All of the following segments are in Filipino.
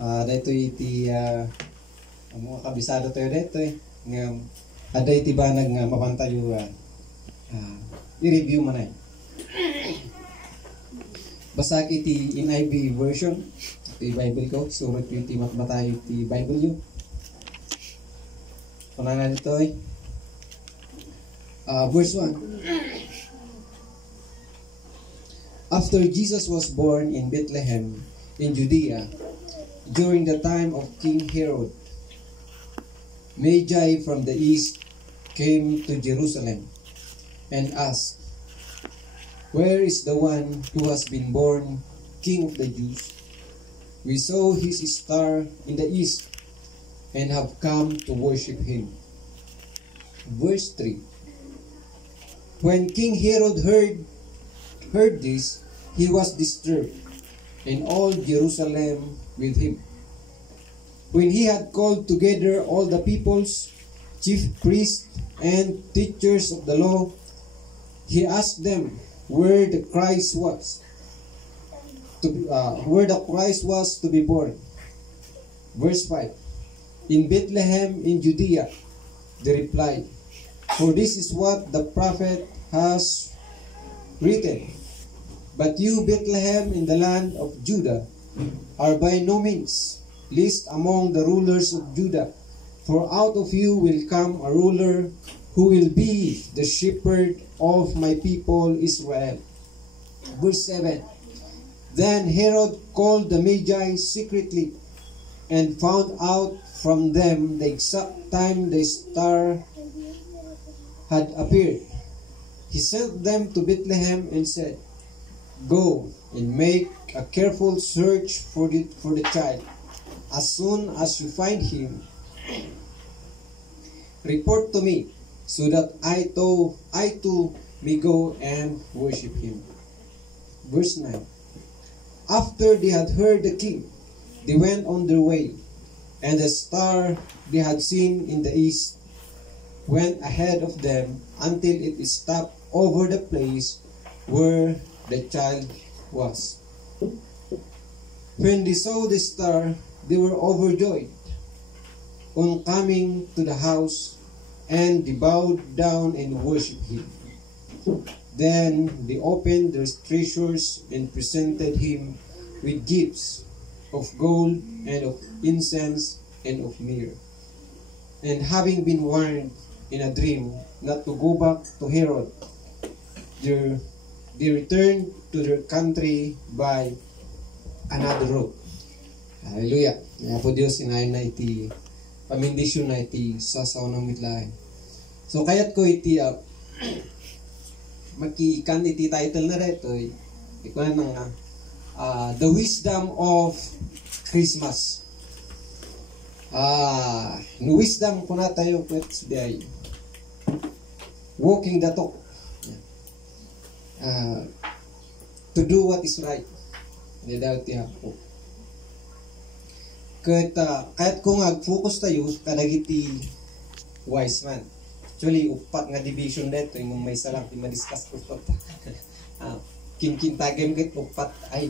Dito iti mga kabisado tayo dito nga ada iti banag nga mapantayo i-review man ay. Basa iti NIV version iti Bible ko surat yung iti matbatayo iti Bible yun. Pananga dito verse 1. After Jesus was born in Bethlehem in Judea during the time of King Herod, Magi from the east came to Jerusalem and asked, "Where is the one who has been born King of the Jews? We saw his star in the east and have come to worship him." Verse 3. When King Herod heard this, he was disturbed, and all Jerusalem with him. When he had called together all the people's chief priests and teachers of the law, he asked them where the Christ was to be born. Verse 5. In Bethlehem in Judea, they replied, "For this is what the prophet has written. But you, Bethlehem, in the land of Judah, are by no means least among the rulers of Judah, for out of you will come a ruler who will be the shepherd of my people Israel." Verse 7. Then Herod called the Magi secretly and found out from them the exact time the star had appeared. He sent them to Bethlehem and said, "Go and make a careful search for the child. As soon as you find him, report to me, so that I too may go and worship him." Verse 9. After they had heard the king, they went on their way, and the star they had seen in the east went ahead of them until it stopped over the place where the child was. When they saw the star, they were overjoyed. On coming to the house, and they bowed down and worshipped him. Then they opened their treasures and presented him with gifts of gold and of incense and of myrrh. And having been warned in a dream not to go back to Herod, they returned to their country by another road. Hallelujah. Nga po Diyos, inayon na iti pamindisyon na iti sasaw ng mitlahin. So kayat ko iti makiikan iti title na reto ikuan nga The Wisdom of Christmas. No wisdom po na tayo pwets day walking the talk, to do what is right. Hindi daw tiyak po. Kahit kung ag-focus tayo, kadagiti wise man. Actually, upat nga division dito, yung may salang ma-discuss ko ito. Kinkintagem kit upat, ay,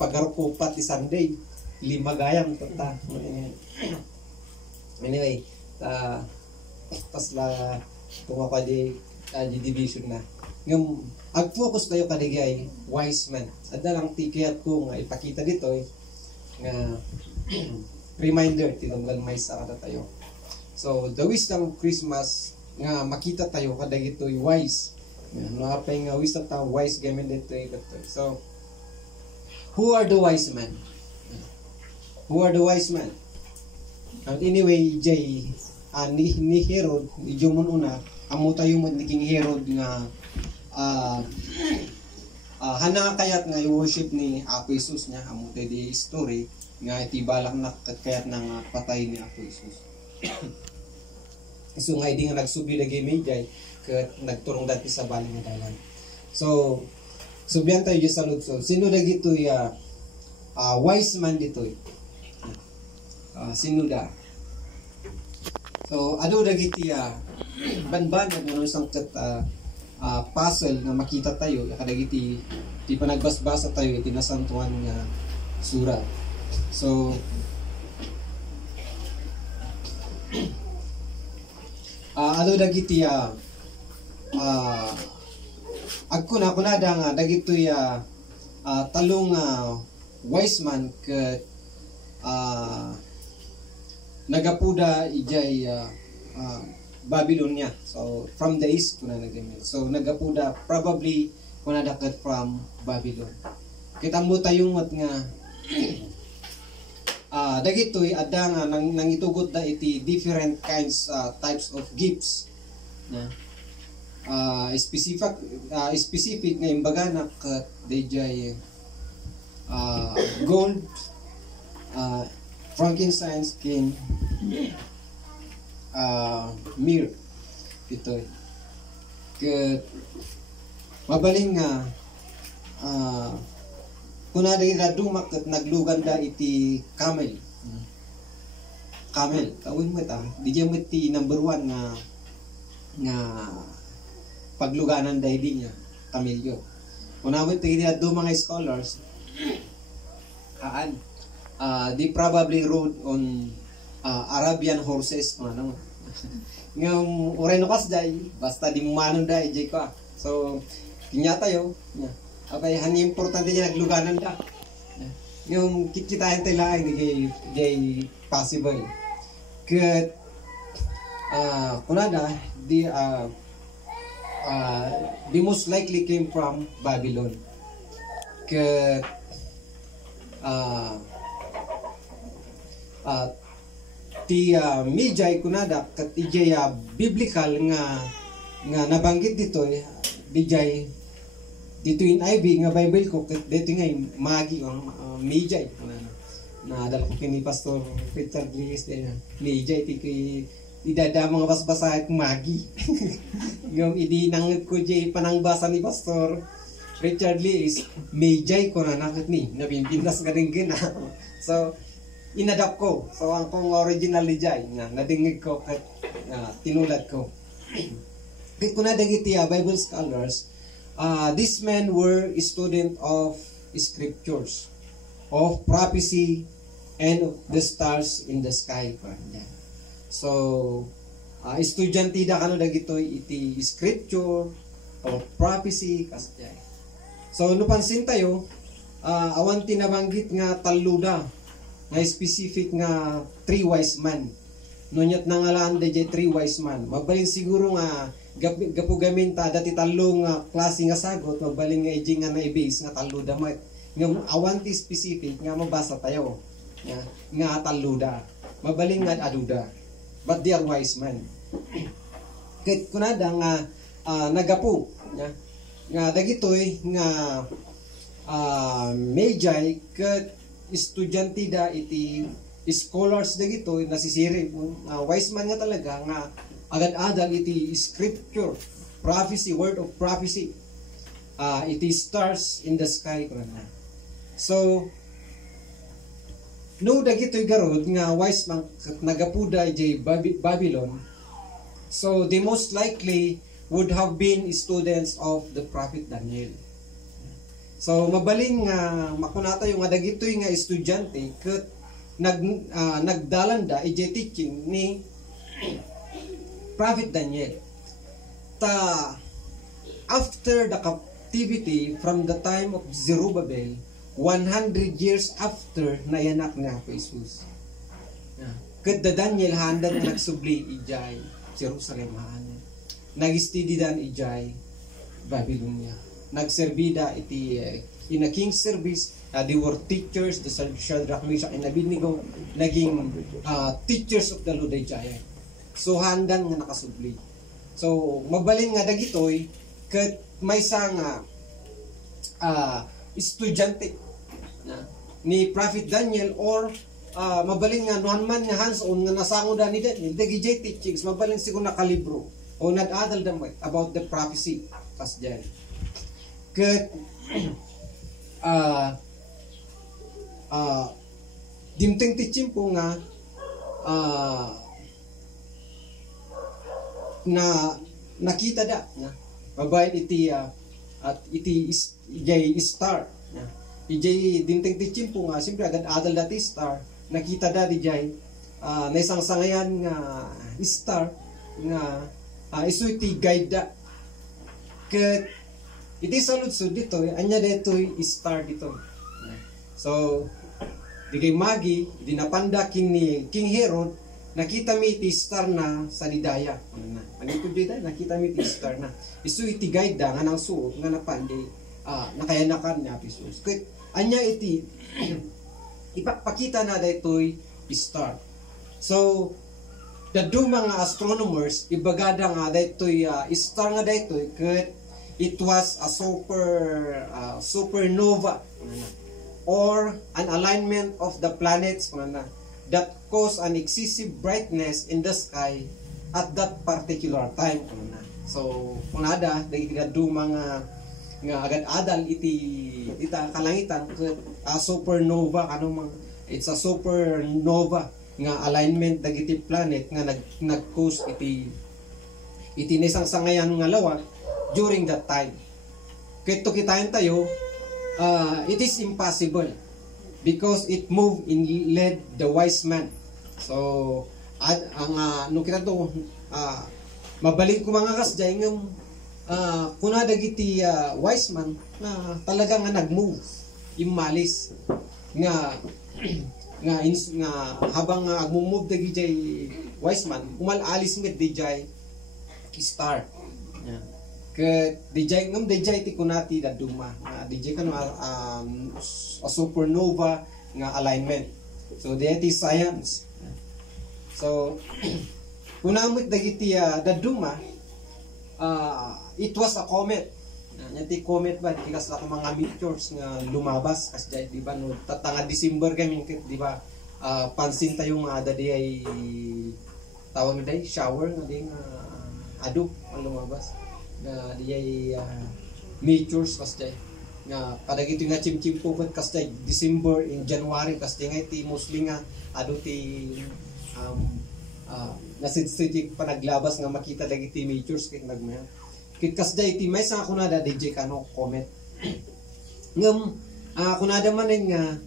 pagarap upat di Sunday, 5 gayam ito ta. Anyway, tas la, kung ako di division na. Yung ag-focus tayo kadigay, wise man. Ada lang tikiyat ko nga ipakita dito, nga reminder tinunggal may sa kada tayo. So the wisdom of Christmas nga makita tayo kada ito'y wise. No apay nga wisdom ta wise gamen dito ito. So who are the wise men? Who are the wise men? And anyway, Jay ni Herod, medyo mo una, amo tayo magiging Herod nga hana kayat nga i-worship ni Apo Jesus niya, amo tayo di story nga iti balak na kayat ng patay ni Apo Jesus. So nga hindi nga nagsubi lagi Magi kat nagturong dati sa baling nga dalan. So subyan tayo sa lutso. Sino lagi ito wise man dito? Sino da? So ano lagi iti banban na isang puzzle na makita tayo kadagiti ti panagbasbasa tayo iti nasantuan nga surat. So Ado dagiti agko na da nga dagitoy talong wise man ket nagapuda ijay Babylonia. So from the east kuna nagamit. So nagapuda probably kuna dakat from Babylon. Kita mo tayong nga dagitoy ada nga nang itugot da iti different kinds types of gifts na specific nga imbaga na kat dayjay gold, frankincense, kin myrrh itoy ket mabaling nga kuna dayra dumak ket naglugan da iti camel. Tawin mo ta di mo ti number 1 nga pagluganan daydi nga kamelyo. Kuna mo ti do mga scholars they probably rode on Arabian horses ano. Ngam oreno kas day basta di mo manon day jay ko. So kinya tayo abay hani importante niya nagluganan da. Yung kikitain tayo lang di possible. Ket kunada the most likely came from Babylon. Ket ti Magi kunada ket ijay biblical nga nabanggit dito dijay dito in IB nga Bible ko dito nga magi Magi na dal ko kini Pastor Peter Glies din Magi ti idada mga basbasa at magi yung idi nang ko jay panangbasa ni Pastor Richard Lee Magi ko na nakit ni nabimbindas nga rin gina. So inadapt ko so ang kong original Magi nga nadingig ko kat tinulad ko kit ko na dagiti Bible scholars. These men were student of scriptures, of prophecy, and of the stars in the sky. So, estudyante da kano dagitoy iti scripture of prophecy kasjay. So, napansin tayo, awan tinabanggit nga taluda, nga specific nga 3 wise men. Nunyat nangalaan da jay 3 wise men. Mabalin siguro nga gapugamin ta dati talong klase nga sagot magbaling nga iji nga na-base nga taluda nga awanti specific nga mabasa tayo nga taluda mabaling nga aduda but they are wise men. Ket kunada nga nagapu nga dagitoy nga Magi ket estudyante da iti scholars dagitoy nasisiring wise man nga talaga nga agad-adal iti scripture, prophecy, word of prophecy. Iti stars in the sky. So, no dagitoy garod nga wise man nagapuda jay Babylon. So, they most likely would have been students of the prophet Daniel. So, mabaling nga makunata yung nga dagitoy nga estudyante ket nagdalanda ijay teaching ni Prophet Daniel. After the captivity from the time of Zerubbabel, 100 years after nayanak na ako Jesus. Kada Daniel handan nagsubli ijay Jerusalem haan. Nagistidi dan ijay Babylonia. Nagserbida iti in a king's service. They were teachers, the Shadrach, Meshach, and Abednego, naging teachers of the Lord ijay. So handan nga nakasubli. So magbalin nga dagitoy ket maysa nga estudyante ni Prophet Daniel or mabalin nga nuhan man nga hands-on nga nasango da ni Daniel dagijay teachings mabalin siguro nakalibro o nag-adal damay about the prophecy kas diyan. Ket dimteng teaching po nga na nakita da babayad iti at iti ijay star ijay dinteng teaching po nga siyempre agad adal dati star nakita da dijay na isang sangayan nga star nga isu iti guide da. Ket iti saludsod dito, anya detoy star dito. So, di kay Magi, di napanda ni King Herod, nakita mi iti star na sa Lidaya. Manitod dito, nakita mi iti star na. Isu iti guide da, nga nang suot, nga napandi, nakayanakan niya Jesus. Ket anya iti, ipakita na detoy star. So, dadu mga astronomers, ibagada nga detoy star nga detoy, ket it was a supernova or an alignment of the planets that caused an excessive brightness in the sky at that particular time. So, kunada dagiti mga nga agad-adal ita kalangitan supernova it's a supernova nga alignment dagiti planet nga nag-cause iti nisang sangayan nga lawak during that time. Kito kitain tayo, it is impossible because it moved in led the wise man. So, no kita to, mabalik ko mga kasday ng kuna dagiti wise man na talaga nga nag-move, imalis nga habang agmumove dagiti wise man, umalalis nga dijay star. Yeah. Ke DJ ti kunati da duma DJ kano a supernova nga alignment. So that is science. So kunamit dagiti da duma it was a comet. Nyati comet ba dikas la mga meteors nga lumabas as di ba no tatanga December kami di ba pansin tayo nga di ay tawag day shower nga di nga adu ang lumabas nga diyay meteors kasday nga kadagito nga chim-chim po kasday December in January kasday nga iti mostly nga ado ti nasidsidik pa naglabas nga makita dagiti meteors kit nagmaya kit kasday iti may sa kunada DJ kano comet ngem kunada man nga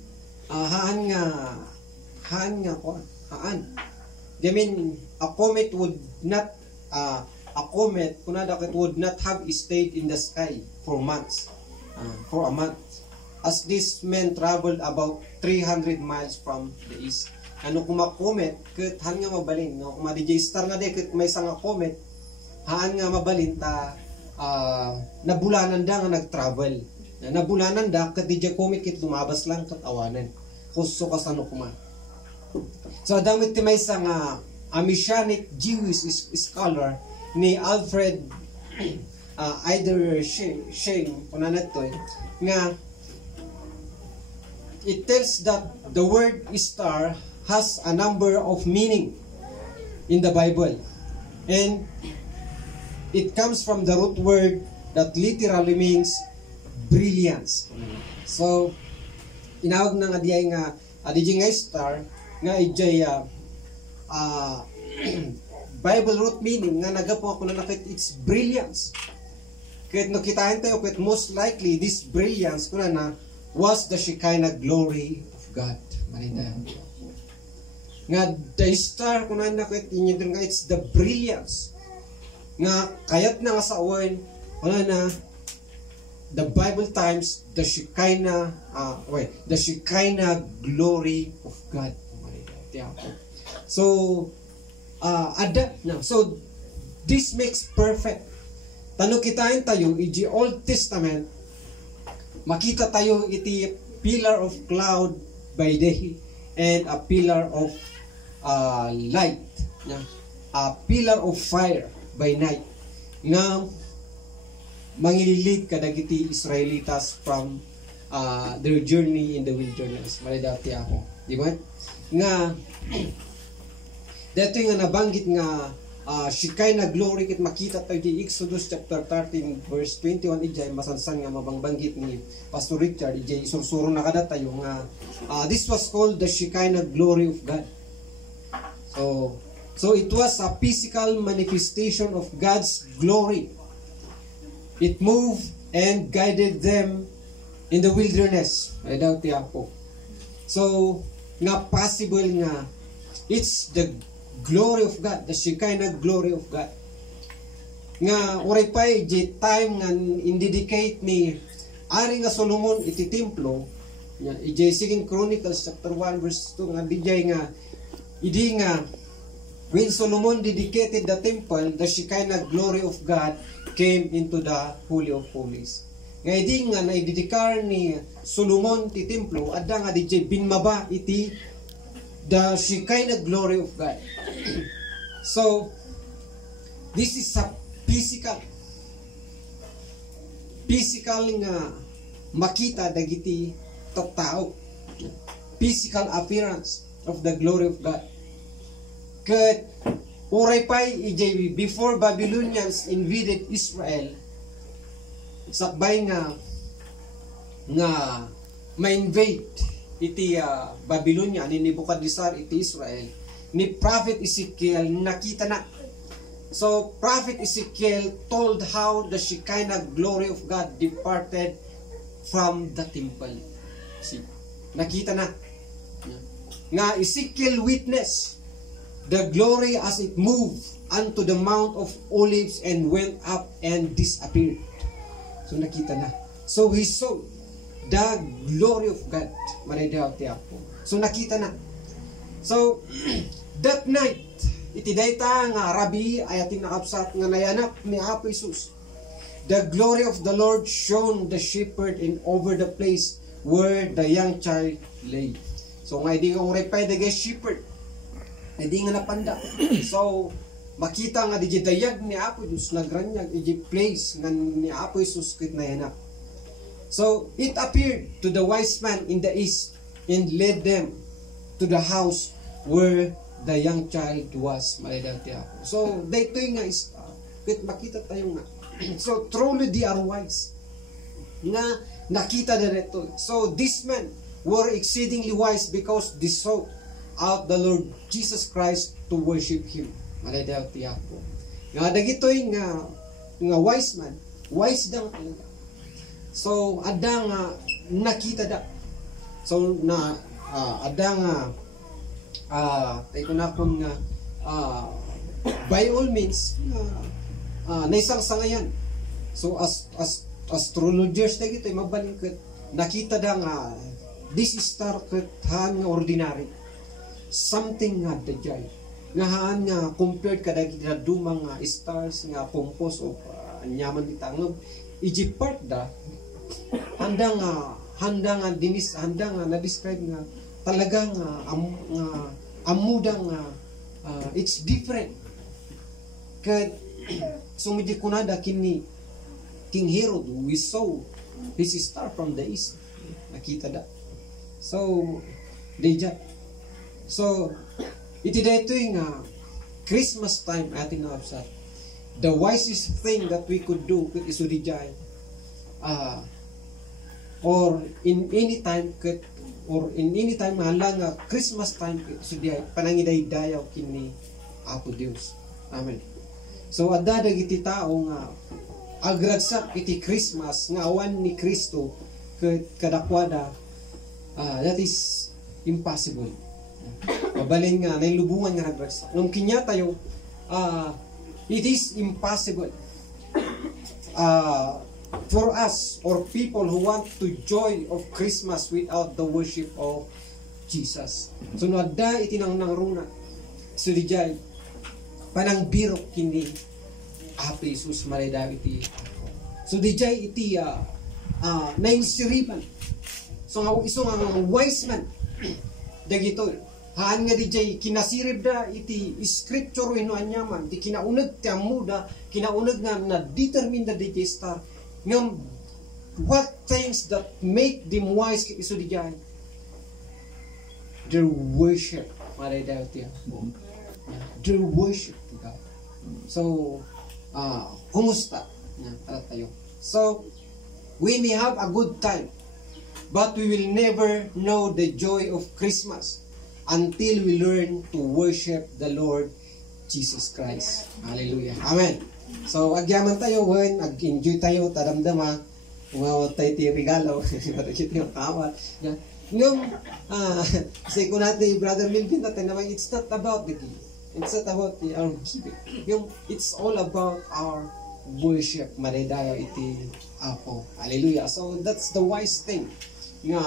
haan I mean a comet would not a comet kunada it would not have stayed in the sky for months, for a month, as this men traveled about 300 miles from the east. Ano kuma comet ket han nga mabalin no kuma DJ star nga de ket may nga comet haan nga mabalin ta nabulanan da nga nag-travel. Nabulanan da ket DJ comet ket lumabas lang ket awanan. Kuso kasano kuma. So damit ti may nga Messianic Jewish scholar ni Alfred either Shane kunanatoy nga it tells that the word star has a number of meaning in the Bible, and it comes from the root word that literally means brilliance. So inawag na nga diay nga adijay nga star nga ijay Bible root meaning nga nagapo ako na nakit it's brilliance. Kahit nakitain tayo kahit most likely this brilliance kuna na was the Shekinah glory of God. Manita. Nga the star kuna na kahit inyo nga it's the brilliance. Nga kayat na nga sa awan kuna na the Bible times the Shekinah the Shekinah glory of God. Manita. So so this makes perfect. Tano kitain tayo iti Old Testament makita tayo iti pillar of cloud by day and a pillar of light, a pillar of fire by night nga mangililid kadagiti Israelitas from their journey in the wilderness. Malidati ako, di ba? Nga dato nga nabanggit nga Shekinah glory kit makita tayo di Exodus chapter 13 verse 21 ijay masansan nga mabangbanggit ni Pastor Richard ijay isursuro na kada tayo nga this was called the Shekinah glory of God. So it was a physical manifestation of God's glory. It moved and guided them in the wilderness. Ay daw tiya po. So nga possible nga It's the glory of God, the Shekinah glory of God. Nga oray pa iti time nga indedicate ni Ari nga Solomon iti templo, iti 2 Chronicles chapter 1 verse 2 nga dijay nga idi nga when Solomon dedicated the temple, the Shekinah glory of God came into the Holy of Holies. Nga idi nga naidedikar ni Solomon ti templo, adda nga dijay binmaba iti the Shekinah glory of God. So, this is a physical nga makita dagiti tattao. Physical appearance of the glory of God. Ket oray pay ijay before Babylonians invaded Israel, sakbay nga ma-invade iti Babylonia ni Nebuchadnezzar iti Israel, ni Prophet Ezekiel nakita na. So Prophet Ezekiel told how the Shekinah glory of God departed from the temple. See, nakita na nga Ezekiel witnessed the glory as it moved unto the Mount of Olives and went up and disappeared. So nakita na. So he saw the glory of God. So nakita na. So that night, iti dayta nga Rabi ay ating nakapsat nga nayanak ni Apo Jesus. The glory of the Lord shone the shepherd and over the place where the young child lay. So nga hindi nga uray pa the shepherd. Hindi nga napanda. So makita nga di dayag ni Apo Jesus nagranyag iti place nga ni Apo Jesus ket nayanak. So it appeared to the wise man in the east and led them to the house where the young child was. So dayto nga is ket makita tayo nga. So truly they are wise. Nga nakita dito. So these men were exceedingly wise because they sought out the Lord Jesus Christ to worship Him. Nga dagitoy nga wise man, wise dang talaga. So ada nga nakita da. So na ada nga tayo na kung nga by all means naisang sangayan. So as astrologers tayo ito mabalingkit nakita da nga this is star ket haan nga ordinary something nga dajay nga haan nga compared kadagiti na dumang nga stars nga compose of anyaman ditangog iji part da handa nga dinis handa nga na describe nga talagang amudang it's different ket sumidi kunada kini King Herod we saw his star from the east nakita da. So deja so iti dayto nga Christmas time atin na absat the wisest thing that we could do ket isu dijay or in any time nga Christmas time isu dijay panangiday-dayaw kini Apo Dios. Amen. So adda dagiti tao nga agragsak iti Christmas nga awan ni Kristo ket kadakwada that is impossible. Mabalin nga nailubungan nga nagragsak. Nung kinya tayo it is impossible for us or people who want to joy of Christmas without the worship of Jesus. So no adda iti nang nangruna so dijay panang birok kini Apo Jesus maridaw iti. So dijay iti nainsiripan. So nga iso nga wise man dagito haan nga dijay kinasirib da iti scripture wenno anyaman ti kinauneg ti amuda kinauneg nga na determine da dijay star ngam what things that make them wise iso dijay their worship maridaw iti. Their worship to God. So kumusta tayo. So we may have a good time but we will never know the joy of Christmas until we learn to worship the Lord Jesus Christ. Hallelujah. Amen. So agyaman tayo when ag-enjoy tayo tadamdama umawat tayo ti regalo ito yung tawat Yung, say ko natin, Brother Milvin natin naman, it's not about the giving. It's not about our giving. Yung, it's all about our worship. Maridayo iti ako. Hallelujah. So, that's the wise thing. Nga,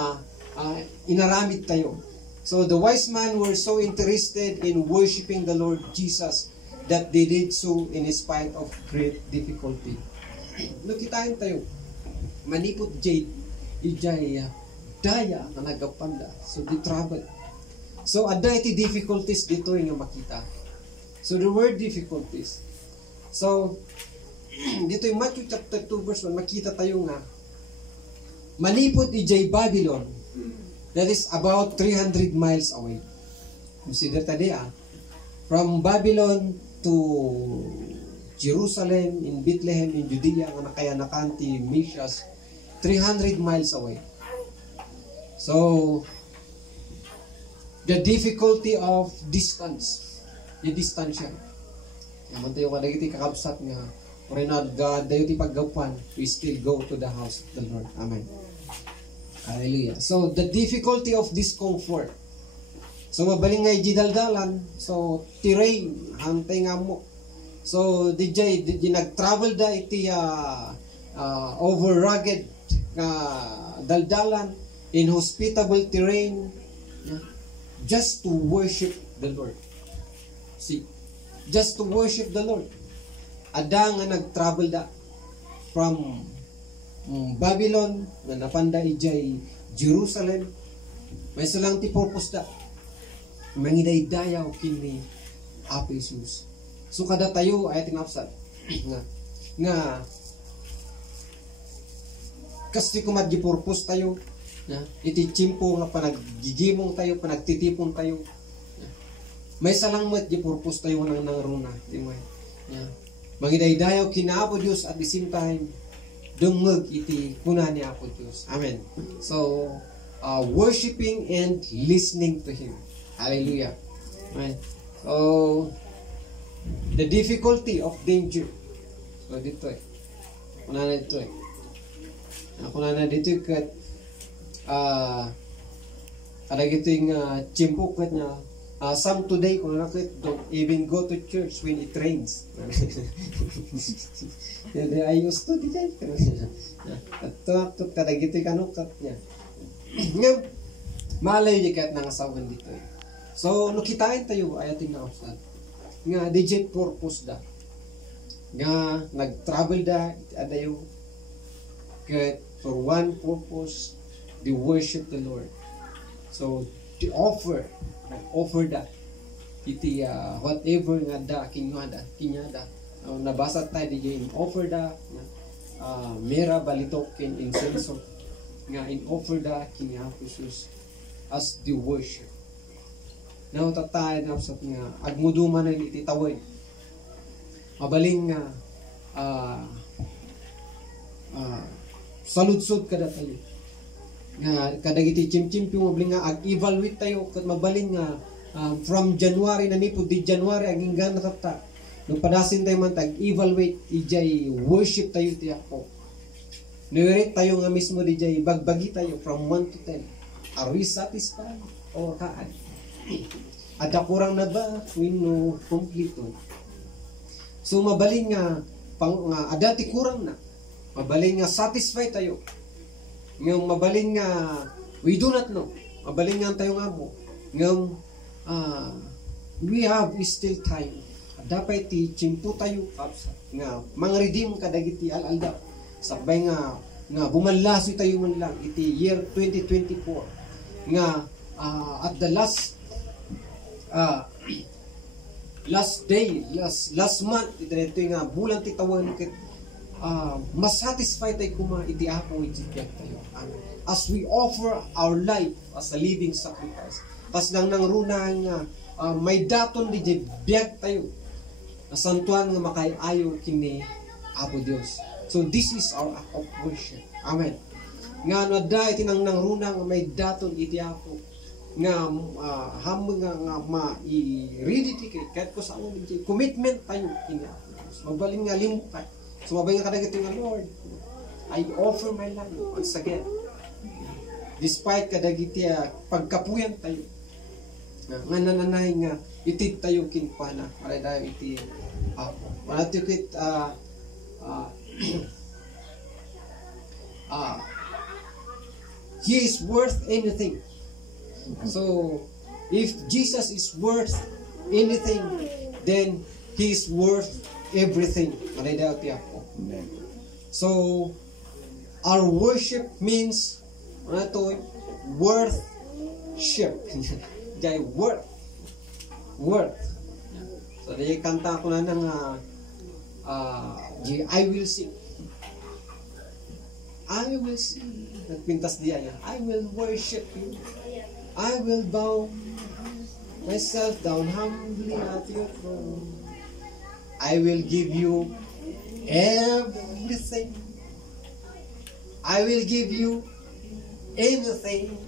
inaramid tayo. So, the wise man were so interested in worshiping the Lord Jesus that they did so in spite of great difficulty. Nakitain tayo. Manipot jade, ijay, daya na nagapanda. So, they travel. So, ada iti difficulties dito yung makita. So, the word difficulties. So, dito yung Matthew chapter 2 verse 1, makita tayo nga, manipot ijay Babylon, that is about 300 miles away. Consider tadi from Babylon to Jerusalem, in Bethlehem, in Judea, nga nakayanakan ti Mesias, 300 miles away. So, the difficulty of distance, the distansya. Yaman tayo kadagiti kakabsat nga, Renard God, dayo ti paggapan, we still go to the house of the Lord. Amen. Hallelujah. So, the difficulty of discomfort. So, mabaling nga ijidaldalan, so, terrain, hantay nga mo. So, di nag-travel da iti over rugged daldalan, inhospitable terrain, just to worship the Lord. See, just to worship the Lord. Ada nga nag-travel da from Babylon, nga napanda ijay Jerusalem, may salang ti purpose da. Mangidaydayaw kini Apo Jesus. So kada tayo ay tinapsat nga kasi kumadji purpose tayo na iti chimpo nga panaggigimong tayo, panagtitipon tayo. May salang met di purpose tayo nang nangruna, di mo. Mangidaydayaw kina Apo Dios at the same time dungeg iti kuna ni Apo Dios. Amen. So worshiping and listening to Him. Hallelujah. Amen. So the difficulty of danger. So dito kuna na dito kuna na dito kat ada gitu yung chimpo kat na some today kung nakit don't even go to church when it rains. Jadi ayos to di kay. At kada gitu kanok kat niya. Ngam malay di kat nang asawan dito. So nukitain tayo ayating na usad. Nga digit purpose da nga nag-travel da adayo ket for one purpose, they worship the Lord. So the offer da iti whatever nga da kinyada nabasa tayo di in offer da mera balitoken incenso nga in offer da kini Apo Jesus as the worship. Now tatay na sa nga agmuduman na iti tawid. Mabaling nga saludsod kada tayo. Nga kadagiti chimchimpi mabaling nga ag-evaluate tayo kat mabaling nga from January na nipo di January aging gana tata. Nung padasin tayo man tag-evaluate ijay worship tayo ti Apo. Nirit tayo nga mismo di jay bagbagi tayo from 1 to 10. Are we satisfied or kaan? Ada kurang na ba? Wino kompleto. So mabaling nga ada ti kurang na. Mabaling nga satisfied tayo. Ngam mabaling nga we do not know. Mabaling nga tayo nga mo. Ngam we have still time. Dapat ti chimpo tayo kapsa. Nga mangredeem kadagiti alalda. Sabay nga bumalasi tayo man lang iti year 2024. Nga at the last month ito nga bulan ti tawan ket mas satisfied tayo kuma iti Apo iti tayo. As we offer our life as a living sacrifice. Tas nang nangruna nga may daton di biag tayo. Nasantuan nga makayayo kini Apo Dios. So this is our act of worship. Amen. Nga no da iti nang nangruna nga may daton iti Apo nga hamang nga ma-ready ti kahit ko sa among commitment tayo kini Apo Dios. Mabaling nga limukat. So mabaling nga kadagiti nga Lord, I offer my life once again. despite kadagiti pagkapuyan tayo nga nananay nga iti tayo kinpana para dayo iti manatyo kit he is worth anything. So if Jesus is worth anything, then he is worth everything. So our worship means worth-ship. Jay worth. So di kanta ko na ng I will sing. I will sing. Nagpintas diya yan. I will worship you. I will bow myself down humbly at your throne. I will give you everything. I will give you anything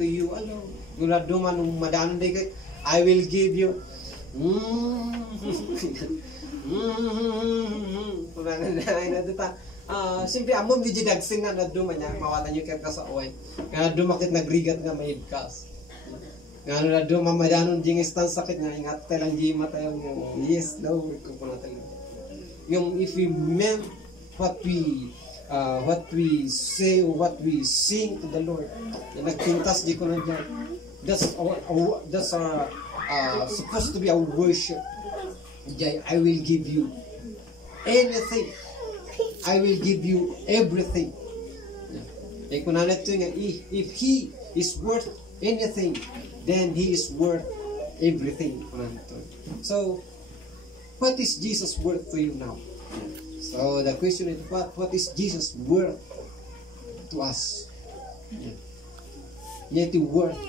to you alone. Gulad duman ng madanon di kay I will give you simple amom di dagsin na duman niya mawala niyo kay sa oy. Nga dumakit nagrigat nga may kas. Nga na duman madanon ding instant sakit nga ingat tayo lang di matayo mo. Yes, no, ko na tayo. Yung if we meant what we say, what we sing to the Lord, na nagpintas di ko na dyan. That's our supposed to be our worship. I will give you anything. I will give you everything. Kung nalit ito nga, if He is worth anything, then He is worth everything. So, what is Jesus worth to you now? So the question is, what is Jesus worth to us? Yet worth.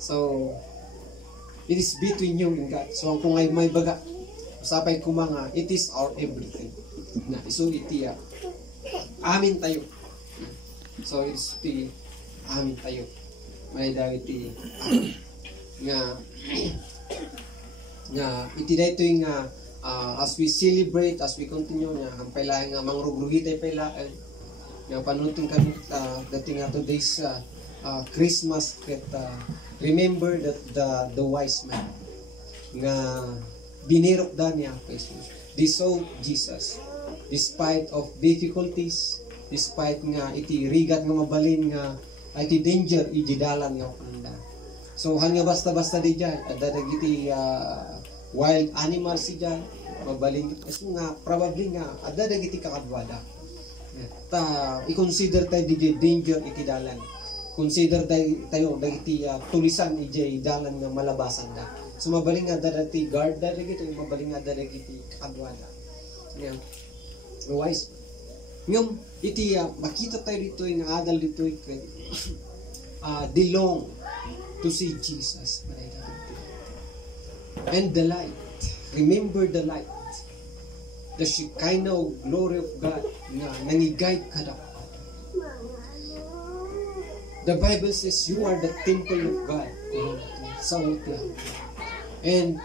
So it is between you and God. So kung ay may baga, usapay ko mga, it is our everything. Na iso iti amin tayo. So it's iti amin tayo. May daw iti nga iti dito yung as we celebrate, as we continue nga ang pailahan nga mangrugruhitay pailahan nga panuntun kami dating today's Christmas ket remember that the wise man nga binirok da niya Jesus. They saw Jesus despite of difficulties, despite nga iti rigat nga mabalin nga iti danger iti dalan nga panda. So han nga basta-basta di dyan adda dagiti wild animals si dyan mabalin kasi nga probably nga adda dagiti kakadwada i-consider tayo di danger iti dalan, consider tayo dagiti tulisan iti dalan nga malabasan da. So mabaling nga dagiti guard da dagiti mabaling nga dagiti kakadwada yan wise ngam iti makita tayo dito nga adal dito they long to see Jesus and the light. Remember the light, the Shekinah glory of God nga nangigay kada. The Bible says you are the temple of God. And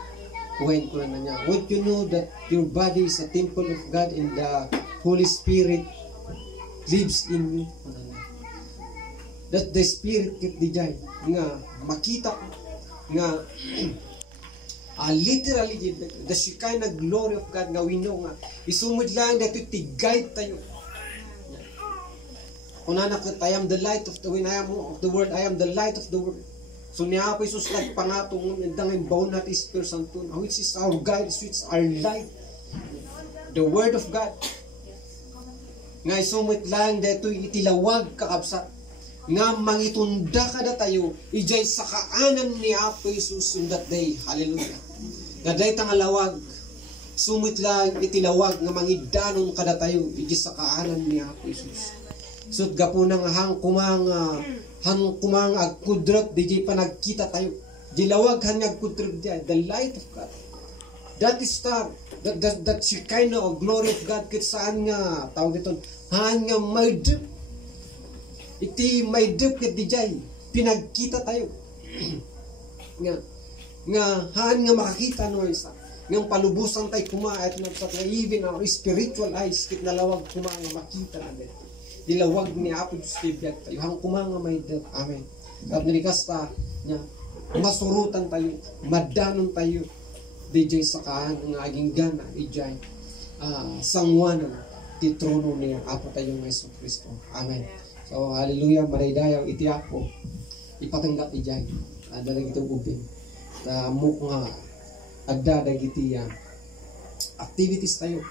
when ko na niya, would you know that your body is a temple of God and the Holy Spirit lives in you? That the Spirit kit di jay nga makita nga literally the Shekinah glory of God nga we know nga isumod lang dito tigay tayo. Kung nanak I am the light of the when I am of the world, I am the light of the world. So niya po Jesus like pangatong endang baon natin Espiritu Santo which is our guide, which is our light. The word of God. Nga isumod lang dito itilawag kakabsat nga mangitunda kada tayo ijay sa kaanan ni Apo Jesus on that day. Hallelujah. Nga day tangalawag sumit lang itilawag nga mangidanon kada tayo ijay sa kaanan ni Apo Jesus. Sud gapunang hang kumang agkudrot dijay panagkita tayo. Dilawag hang agkudrot diay the light of God. That is star that Shekinah glory of God kit saan nga tawag ito hang nga may iti may dip ket dijay pinagkita tayo nga haan nga makakita no isa ng palubusan tay kuma at sa even our spiritual eyes kit nalawag kuma nga makita na dito ilawag ni Apo Diyos tibiyag tayo, hang kumanga may dat, amen. At nilikasta niya, masurutan tayo, madanon tayo, DJ sa kaan, ang aging gana, DJ, sangwanan, ti trono niya, Apo tayo ng Yesu Kristo, amen. So, hallelujah, maraydayaw, iti Apo, ipatanggap DJ, dalag itong ubing, mukha, agdadag iti activities tayo,